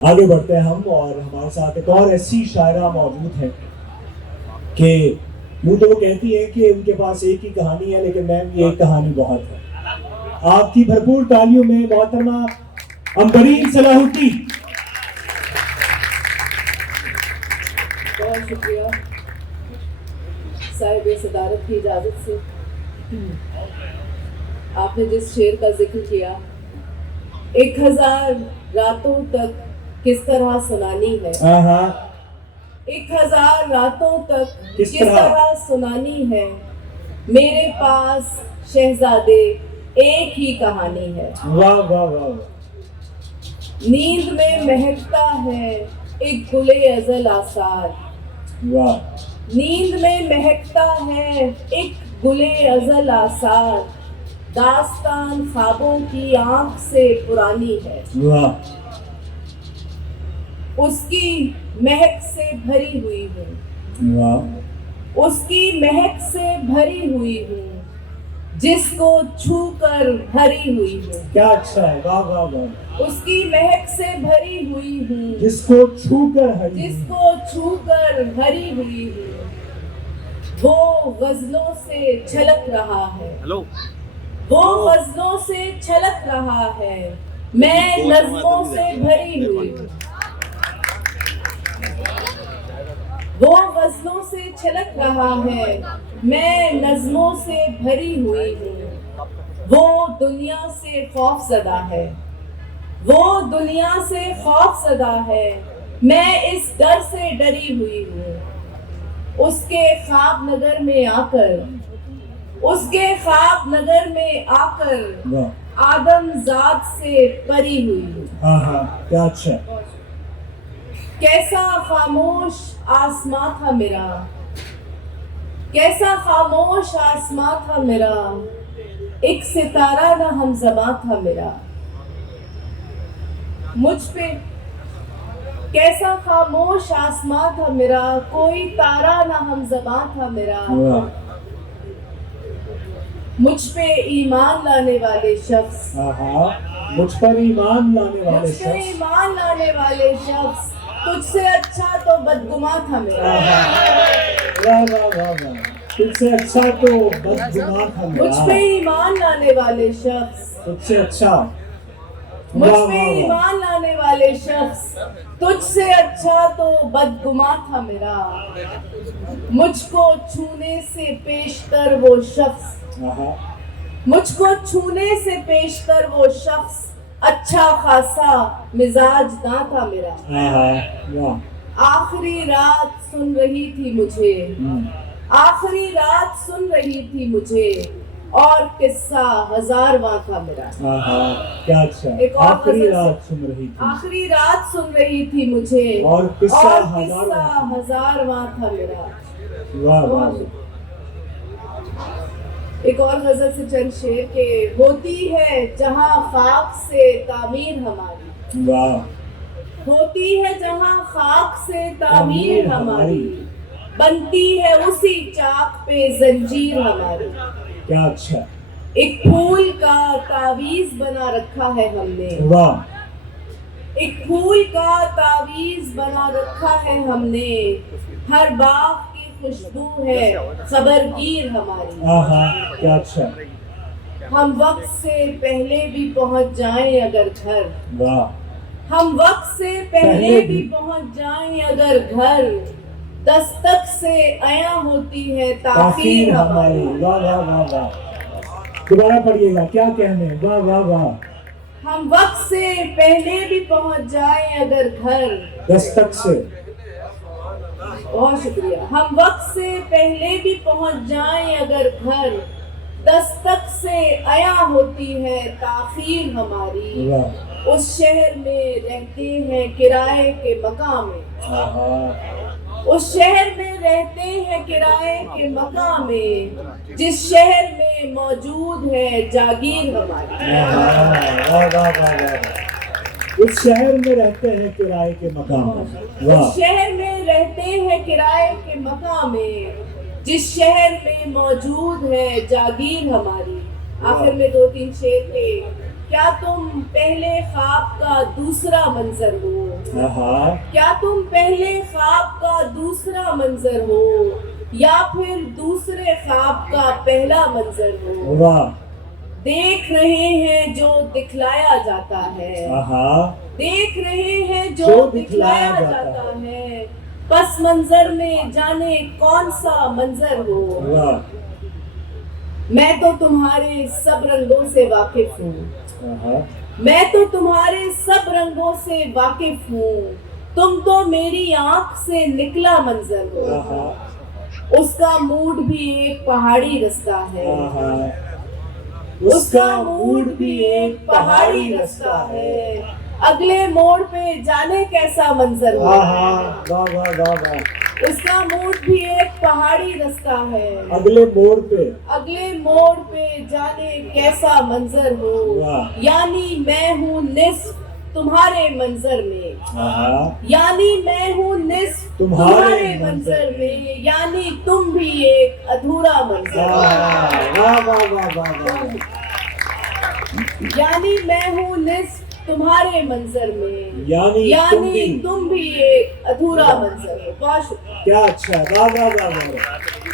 آگے بڑھتے ہیں ہم، اور ہمارے ساتھ ایک اور ایسی شاعرہ موجود ہے کہ یوں تو وہ کہتی ہے کہ ان کے پاس ایک ہی کہانی ہے، لیکن میم یہ ایک کہانی بہت ہے۔ آپ کی بھرپور تالیوں میں محترمہ امبرین صلاح الدین۔ بہت شکریہ صاحب صدارت کی اجازت سے۔ آپ نے جس شعر کا ذکر کیا، 1000 راتوں تک کس طرح سنانی ہے، 1000 راتوں تک کس طرح سنانی ہے، میرے پاس شہزادے ایک ہی کہانی ہے۔ واہ واہ واہ۔ نیند میں مہکتا ہے ایک گل ازل آثار، واہ۔ نیند میں مہکتا ہے ایک گل ازل آثار، داستان خوابوں کی آنکھ سے پرانی ہے۔ واہ۔ اس کی مہک سے بھری ہوئی ہوں، واہ۔ اس کی مہک سے بھری ہوئی ہوں، جس کو چھو کر بھری ہوئی ہوں۔ کیا اچھا ہے، واہ واہ واہ۔ اس کی مہک سے بھری ہوئی ہوں، جس کو چھو کر جس کو چھو کر بھری ہوئی ہوں، وہ غزلوں سے چھلک رہا ہے، وہ غزلوں سے چھلک رہا ہے، میں نظموں سے بھری ہوئی ہوں۔ وہ غزلوں سے چھلک رہا ہے، میں نظموں سے بھری ہوئی ہوں۔ وہ دنیا سے خوف زدہ ہے، وہ دنیا سے خوف زدہ ہے، میں اس ڈر سے ڈری ہوئی ہوں۔ اس کے خواب نگر میں آ کر، اس کے خواب نگر میں آ کر آدم ذات سے پری ہوئی ہوں۔ ہاں ہاں، کیا اچھا ہے۔ کیسا خاموش آسماں تھا میرا، کیسا خاموش آسماں تھا میرا، ایک ستارہ نہ ہمزباں تھا میرا۔ مجھ پہ کیسا خاموش آسماں تھا میرا، کوئی تارا نہ ہمزباں تھا میرا۔ مجھ پہ ایمان لانے والے شخص، مجھ پر ایمان لانے والے مجھ پہ شخص، ایمان لانے والے شخص، تجھ سے اچھا تو بدگماں تھا میرا۔ واہ واہ واہ واہ۔ تجھ سے اچھا تو بدگماں تھا میرا۔ مجھ پہ ایمان لانے والے شخص، تجھ سے اچھا، مجھ پہ ایمان لانے والے شخص، تجھ سے اچھا تو بدگماں تھا میرا۔ مجھ کو چھونے سے پیشتر وہ شخص، مجھ کو چھونے سے پیشتر وہ شخص، اچھا خاصا مزاج داں تھا میرا۔ آخری رات سن رہی تھی مجھے، آخری رات سن رہی تھی مجھے، اور قصہ ہزارواں تھا میرا۔ کیا اچھا، آخری رات سن رہی تھی، آخری رات سن رہی تھی مجھے، اور قصہ ہزارواں تھا میرا۔ واہ واہ۔ ایک اور غزل سے چند شعر کہ ہوتی ہے جہاں خاک سے تعمیر ہماری، واہ۔ ہوتی ہے جہاں خاک سے تعمیر ہماری، بنتی ہے اسی چاک پہ زنجیر ہماری۔ کیا اچھا۔ ایک پھول کا تعویذ بنا رکھا ہے ہم نے، واہ۔ ایک پھول کا تعویذ بنا رکھا ہے ہم نے، ہر باغ کی خوشبو ہے خبرگیر ہماری۔ کیا اچھا۔ ہم وقت سے پہلے بھی پہنچ جائیں اگر گھر، واہ، ہم وقت سے پہلے بھی پہنچ جائیں اگر گھر، دستک سے عیاں ہوتی ہے تاخیر ہماری۔ واہ واہ واہ واہ۔ دوبارہ پڑھیے گا، کیا کہنے، واہ واہ واہ۔ ہم وقت سے پہلے بھی پہنچ جائیں اگر گھر، دستک سے، بہت شکریہ، ہم وقت سے پہلے بھی پہنچ جائیں اگر گھر، دستک سے عیاں ہوتی ہے تاخیر ہماری۔ اس شہر میں رہتے ہیں کرائے کے مقام میں، اس شہر میں رہتے ہیں کرائے کے مقام میں، جس شہر میں موجود ہے جاگیر ہماری۔ اس شہر میں رہتے ہیں کرائے کے مقام میں، اس شہر میں رہتے ہیں کرائے کے مقام میں، جس شہر میں موجود ہے جاگیر ہماری۔ آخر میں 2-3 شعر کے کیا تم پہلے خواب کا دوسرا منظر ہو؟ ہاں کیا تم پہلے خواب کا دوسرا منظر ہو یا پھر دوسرے خواب کا پہلا منظر ہو؟ واہ دیکھ رہے ہیں جو دکھلایا جاتا ہے، ہاں دیکھ رہے ہیں جو دکھلایا جاتا ہے، پس منظر میں جانے کون سا منظر ہو۔ واہ میں تو تمہارے سب رنگوں سے واقف ہوں، ہاں میں تو تمہارے سب رنگوں سے واقف ہوں، تم تو میری آنکھ سے نکلا منظر ہو۔ ہاں اس کا موڈ بھی ایک پہاڑی رستہ ہے، ہاں اس کا موڈ بھی ایک پہاڑی رستہ ہے، اگلے موڑ پہ جانے کیسا منظر ہو۔ ہاں واہ واہ واہ واہ اس کا موڈ بھی ایک پہاڑی رستہ ہے، اگلے موڑ پہ اگلے موڑ پہ جانے کیسا منظر ہو۔ واہ یعنی میں ہوں نصف تمہارے منظر میں، ہاں یعنی میں ہوں نصف تمہارے منظر میں، یعنی تم بھی ایک ادھورا منظر ہو۔ واہ واہ واہ واہ واہ یعنی میں ہوں نصف تمہارے منظر میں، یعنی تم بھی ایک ادھورا منظر ہو۔ بہت شکریہ۔ کیا اچھا، واہ واہ واہ واہ